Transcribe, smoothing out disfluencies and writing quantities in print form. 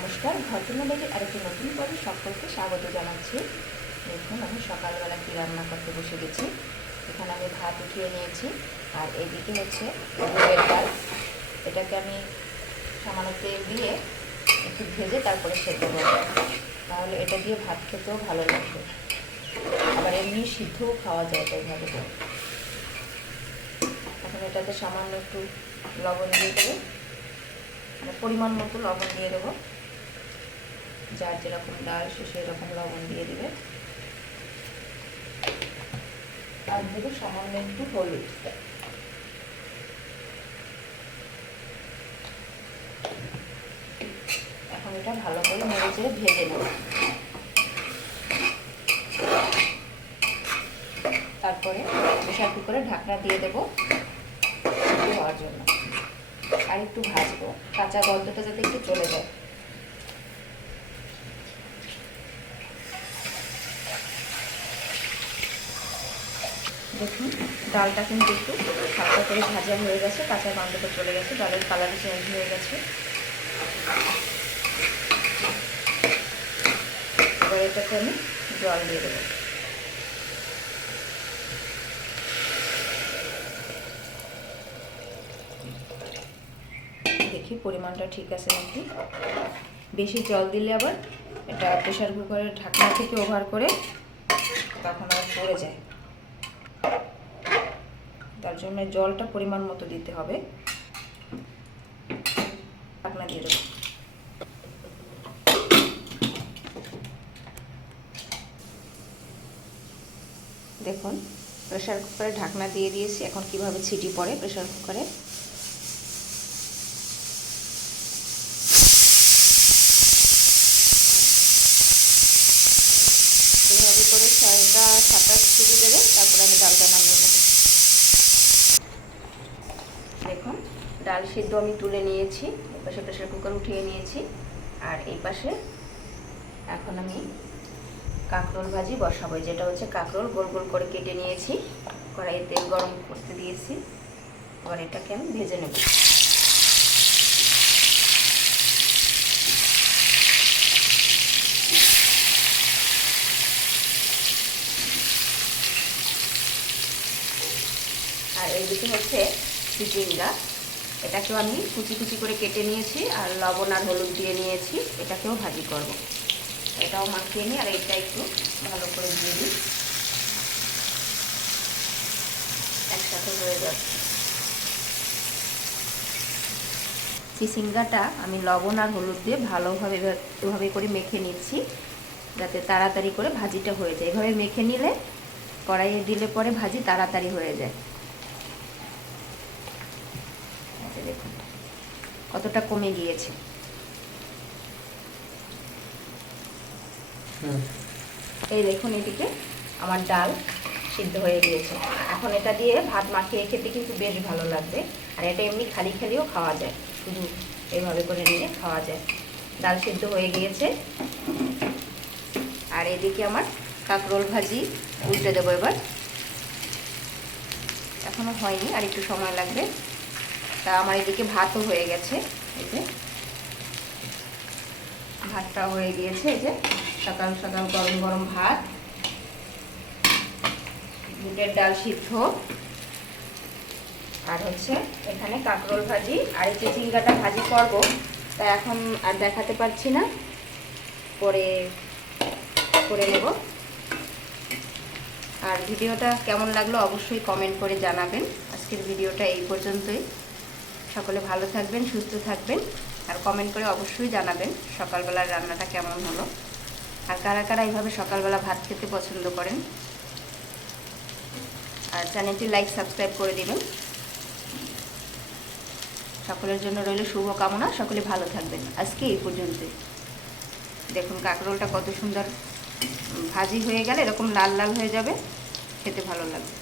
নমস্কার, ঘরকন্যা বাড়ির আরেকটি নতুন পর্বে সকলকে স্বাগত জানাচ্ছি। দেখুন, আমি সকালবেলা কি রান্না করতে বসে গেছি। এখানে আমি ভাত উঠিয়ে নিয়েছি, আর এইদিকে হচ্ছে মুগের ডাল। এটাকে আমি সামান্য তেল দিয়ে একটু ভেজে তারপরে সেদ্ধ করব, তাহলে এটা দিয়ে ভাত খেতেও ভালো লাগবে। আবার এমনি সিদ্ধও খাওয়া যায় এইভাবে। এখন এটাতে সামান্য একটু লবণ দিয়ে দেবো, পরিমাণ মতো লবণ দিয়ে দেবো। যার যেরকম ডাল সে সেরকম লবণ দিয়ে দিবে। আর দেবো সামান্য একটু হলুদ। এখন এটা ভালো করে নেড়ে চেড়ে ভেজে নেব। তারপরে প্রেসার কুকারে ঢাকনা দিয়ে দেবো হওয়ার জন্য। আর একটু ভাজবো, কাঁচা গন্ধটা যাতে একটু চলে যায়। দেখুন, ডালটা কিন্তু একটু হালকা করে ভাজা হয়ে গেছে, কাঁচা গন্ধটা চলে গেছে, ডালের কালার চেঞ্জ হয়ে গেছে। এবার এটাকে আমি জল দিয়ে দেবো। দেখি পরিমাণটা ঠিক আছে নাকি। বেশি জল দিলে আবার এটা প্রেসার কুকারের ঢাকনা থেকে ওভার করে তখন আবার পড়ে যায়। তার জন্য জলটা পরিমাণ মতো দিতে হবে। ঢাকনা দিয়ে দেবো। দেখুন, প্রেসার কুকারে ঢাকনা দিয়ে দিয়েছি। এখন কিভাবে ছিটি পড়ে প্রেসার কুকারে। এইভাবে করে 6টা-7টা ছিটি দেবে, তারপরে আমি ডালটা নামিয়ে নেব। দেখুন, ডাল সিদ্ধ আমি তুলে নিয়েছি। এই পাশে প্রেসার কুকার উঠিয়ে নিয়েছি, আর এই পাশে এখন আমি কাঁকরোল ভাজি বসাবো। যেটা হচ্ছে কাঁকরোল গোল গোল করে কেটে নিয়েছি, কড়াইয়ে তেল গরম করতে দিয়েছি। আবার এটাকে আমি ভেজে নেব। আর এইদিকে হচ্ছে চিচিঙ্গা, এটাকেও আমি কুচি কুচি করে কেটে নিয়েছি, আর লবণ আর হলুদ দিয়ে নিয়েছি। এটাকেও ভাজি করব। এটাও মাখিয়ে নিই, আর এটা একটু ভালো করে দিয়ে দিই, একসাথে হয়ে যাচ্ছে। চিচিঙ্গাটা আমি লবণ আর হলুদ দিয়ে ভালোভাবে এভাবে করে মেখে নিচ্ছি, যাতে তাড়াতাড়ি করে ভাজিটা হয়ে যায়। এভাবে মেখে নিলে কড়াইয়ে দিলে পরে ভাজি তাড়াতাড়ি হয়ে যায়। দেখুন কতটা কমে গিয়েছে। এই দেখুন, এদিকে আমার ডাল সিদ্ধ হয়ে গিয়েছে। এখন এটা দিয়ে ভাত মাখিয়ে খেতে কিন্তু বেশ ভালো লাগবে। আর এটা এমনি খালি খালিও খাওয়া যায়, শুধু এইভাবে করে নিয়ে খাওয়া যায়। ডাল সিদ্ধ হয়ে গিয়েছে। আর এদিকে আমার কাঁকরোল ভাজি উল্টে দেবো এবার। এখনো হয়নি, আর একটু সময় লাগবে। তা আমার এদিকে ভাতও হয়ে গেছে। এই যে ভাতটা হয়ে গিয়েছে। এই যে সকাল সকাল গরম গরম ভাত, বুটের ডাল সিদ্ধ, আর হচ্ছে এখানে কাঁকরোল ভাজি। আর এই চিচিঙ্গাটা ভাজি করব, তা এখন আর দেখাতে পারছি না, পরে করে নেব। আর ভিডিওটা কেমন লাগলো অবশ্যই কমেন্ট করে জানাবেন। আজকের ভিডিওটা এই পর্যন্তই। সকলে ভালো থাকবেন, সুস্থ থাকবেন, আর কমেন্ট করে অবশ্যই জানাবেন সকালবেলার রান্নাটা কেমন হলো, আর কারা কারা এইভাবে সকালবেলা ভাত খেতে পছন্দ করেন। আর চ্যানেলটি লাইক সাবস্ক্রাইব করে দেবেন। সকলের জন্য রইল শুভকামনা। সকলে ভালো থাকবেন। আজকে এই পর্যন্তই। দেখুন কাঁকরোলটা কত সুন্দর ভাজি হয়ে গেলে এরকম লাল লাল হয়ে যাবে, খেতে ভালো লাগবে।